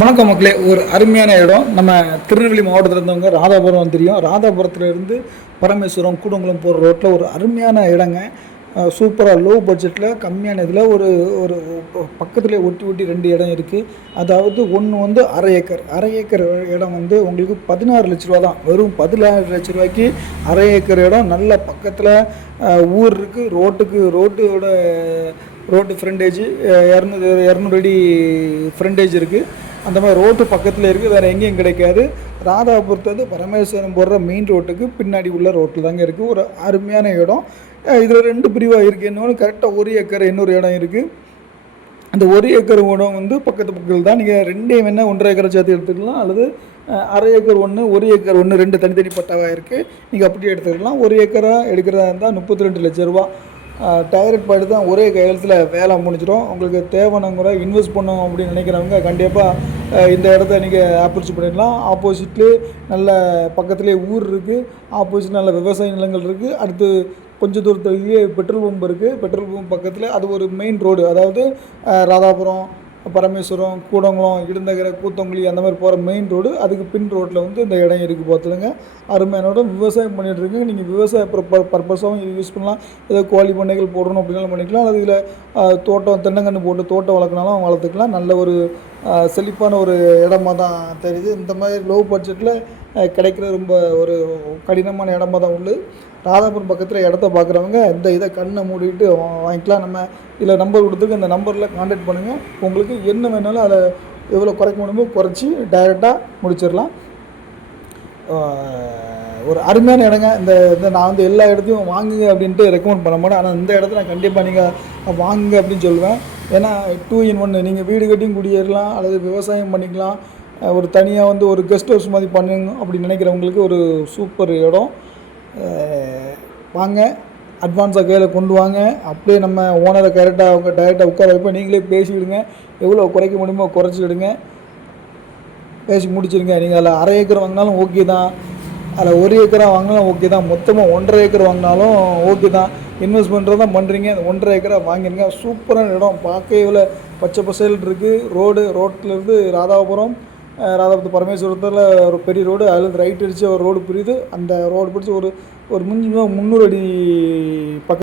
வணக்கம் மக்களே. ஒரு அருமையான இடம். நம்ம திருநெல்வேலி மாவட்டத்தில் இருந்தவங்க ராதாபுரம் தெரியும். ராதாபுரத்துலேருந்து பரமேஸ்வரம் கூடங்குளம் போகிற ரோட்டில் ஒரு அருமையான இடங்க. சூப்பராக லோ பட்ஜெட்டில் கம்மியான இதில் ஒரு ஒரு பக்கத்துலேயே ஒட்டி ஒட்டி ரெண்டு இடம் இருக்குது அதாவது ஒன்று வந்து அரை ஏக்கர். அரை ஏக்கர் இடம் வந்து உங்களுக்கு பதினாறு லட்ச ரூபா தான். வெறும் பதினாறு லட்ச ரூபாய்க்கு அரை ஏக்கர் இடம். நல்ல பக்கத்தில் ஊர் இருக்குது ரோட்டுக்கு ரோட்டோட ரோட்டு ஃப்ரண்டேஜ் இரநூறு இரநூறு அடி ஃப்ரண்டேஜ் இருக்குது அந்த மாதிரி ரோட்டு பக்கத்தில் இருக்குது வேறு எங்கேயும் கிடைக்காது. ராதாபுரத்துலேருந்து பரமேஸ்வரம் போடுற மெயின் ரோட்டுக்கு பின்னாடி உள்ள ரோட்டில் தாங்க இருக்குது ஒரு அருமையான இடம். இதில் ரெண்டு பிரிவாக இருக்குது இன்னொன்று கரெக்டாக ஒரு ஏக்கர் இன்னொரு இடம் இருக்குது அந்த ஒரு ஏக்கர் இடம் வந்து பக்கத்து பக்கத்தில் தான். நீங்கள் ரெண்டையும் வேணால் ஒன்றரை ஏக்கரை சேர்த்து எடுத்துக்கலாம். அல்லது அரை ஏக்கர் ஒன்று ஒரு ஏக்கர் ஒன்று ரெண்டு தனித்தனி பட்டாவாக இருக்குது நீங்கள் அப்படியே எடுத்துக்கலாம். ஒரு ஏக்கராக எடுக்கிறதா இருந்தால் முப்பத்தி ரெண்டு லட்ச ரூபா டைரக்ட் பாட்டு தான் ஒரே கையெழுத்தில் வேலை முடிஞ்சிடும். உங்களுக்கு தேவையான இன்வெஸ்ட் பண்ணணும் அப்படின்னு நினைக்கிறவங்க கண்டிப்பாக இந்த இடத்த நீங்கள் ஆப்பர்ச்சு பண்ணிடலாம். ஆப்போசிட்லேயே நல்ல பக்கத்துலேயே ஊர் இருக்குது ஆப்போசிட் நல்ல விவசாய நிலங்கள் இருக்குது அடுத்து கொஞ்சம் தூரத்துலேயே பெட்ரோல் பம்ப் இருக்குது பெட்ரோல் பம்ப் பக்கத்தில் அது ஒரு மெயின் ரோடு அதாவது ராதாபுரம் பரமேஸ்வரம் கூடங்குளம் இடுந்தகரை கூத்தங்குழி அந்த மாதிரி போகிற மெயின் ரோடு அதுக்கு பின் ரோட்டில் வந்து இந்த இடம் இருக்குது பார்த்துடுங்க. அருமையானோட விவசாயம் பண்ணிகிட்டு இருக்குங்க. நீங்கள் விவசாய பர்பஸாகவும் இது யூஸ் பண்ணலாம். ஏதோ கோழி பண்ணைகள் போடணும் அப்படின்னாலும் பண்ணிக்கலாம். அல்லது இதில் தோட்டம் தென்னங்கன்று போட்டு தோட்டம் வளர்க்கனாலும் வளர்த்துக்கலாம். நல்ல ஒரு செழிப்பான ஒரு இடமா தான் தெரியுது. இந்த மாதிரி லோ பட்ஜெட்டில் கிடைக்கிற ரொம்ப ஒரு கடினமான இடமா தான் உள்ளது. ராதாபுரம் பக்கத்தில் இடத்த பார்க்குறவங்க இந்த இதை கண்ணை மூடிட்டு வாங்கிக்கலாம். நம்ம இதில் நம்பர் கொடுத்துருக்கு அந்த நம்பரில் கான்டாக்ட் பண்ணுங்கள் உங்களுக்கு என்ன வேணாலும் அதை எவ்வளோ குறைக்க முடியுமோ குறைச்சி டைரெக்டாக முடிச்சிடலாம். ஒரு அருமையான இடங்க. இந்த இந்த நான் வந்து எல்லா இடத்தையும் வாங்குங்க அப்படின்ட்டு ரெக்கமெண்ட் பண்ண மாட்டேன். ஆனால் இந்த இடத்துல கண்டிப்பாக நீங்கள் வாங்குங்க அப்படின்னு சொல்லுவேன். ஏன்னா டூ இன் ஒன்று நீங்கள் வீடு கட்டியும் குடியேறலாம் அல்லது விவசாயம் பண்ணிக்கலாம். ஒரு தனியாக வந்து ஒரு கெஸ்ட் ஹவுஸ் மாதிரி பண்ணுங்க அப்படின்னு நினைக்கிறவங்களுக்கு ஒரு சூப்பர் இடம். வாங்க. அட்வான்ஸாக கையில் கொண்டு வாங்க. அப்படியே நம்ம ஓனரை கரெக்டாக அவங்க டைரெக்டாக உட்கார வைப்போம். நீங்களே பேசிவிடுங்க. எவ்வளோ குறைக்க முடியுமோ குறைச்சிடுங்க பேசி முடிச்சிடுங்க நீங்கள் அதில் அரை ஏக்கர் வாங்கினாலும் ஓகே தான். அதில் ஒரு ஏக்கராக வாங்கினாலும் ஓகே தான். மொத்தமாக ஒன்றரை ஏக்கர் வாங்கினாலும் ஓகே தான். இன்வெஸ்ட் பண்ணுறது தான் பண்ணுறீங்க அந்த ஒன்றரை ஏக்கராக வாங்கிடுங்க சூப்பரான இடம். பார்க்க இவ்வளோ பச்சை பசேல் இருக்குது ரோடு ரோட்டிலேருந்து ராதாபுரம். ராதாபுரத்து பரமேஸ்வரத்தில் ஒரு பெரிய ரோடு அதில் ரைட் அடித்து ஒரு ரோடு புரியுது. அந்த ரோடு பிடிச்சி ஒரு ஒரு மிஞ்சி முந்நூறு அடி பக்கம்